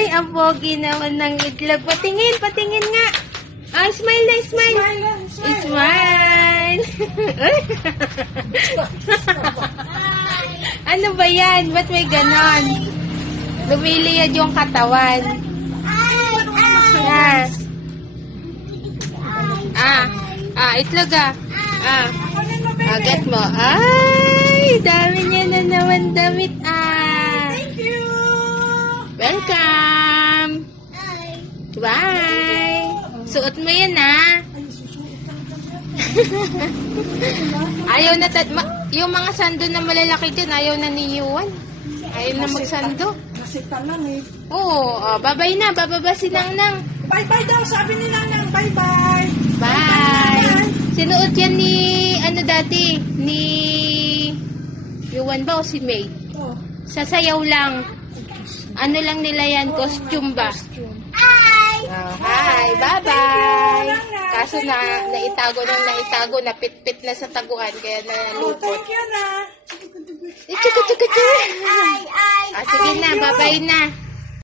Ay, ang pogi naman ng itlog. Patingin, patingin nga. Ah, smile na, smile. Smile. Ano ba yan? Ba't may ganon? Lumiliyad yung katawan. Itlog Agat mo. Ay, dami niya na naman damit. Thank you. Welcome. Bye. Suot mo yan, Ayaw na, yung mga sando na malalaki dyan, ayaw na ni Yuan. Ayaw na magsando. Nasita lang eh. Oo, babay na, bababa si Nang. Bye-bye daw, sabi ni Nang. Bye-bye. Bye. Sinuot yan ni, dati, ni Yuan ba o si May? Oh. Sasayaw lang. Ano lang nila yan, costume ba? Hi, bye-bye. Kaso naitago, napit-pit na sa taguan, kaya nalupot. Thank you na. Sige na, bye-bye na.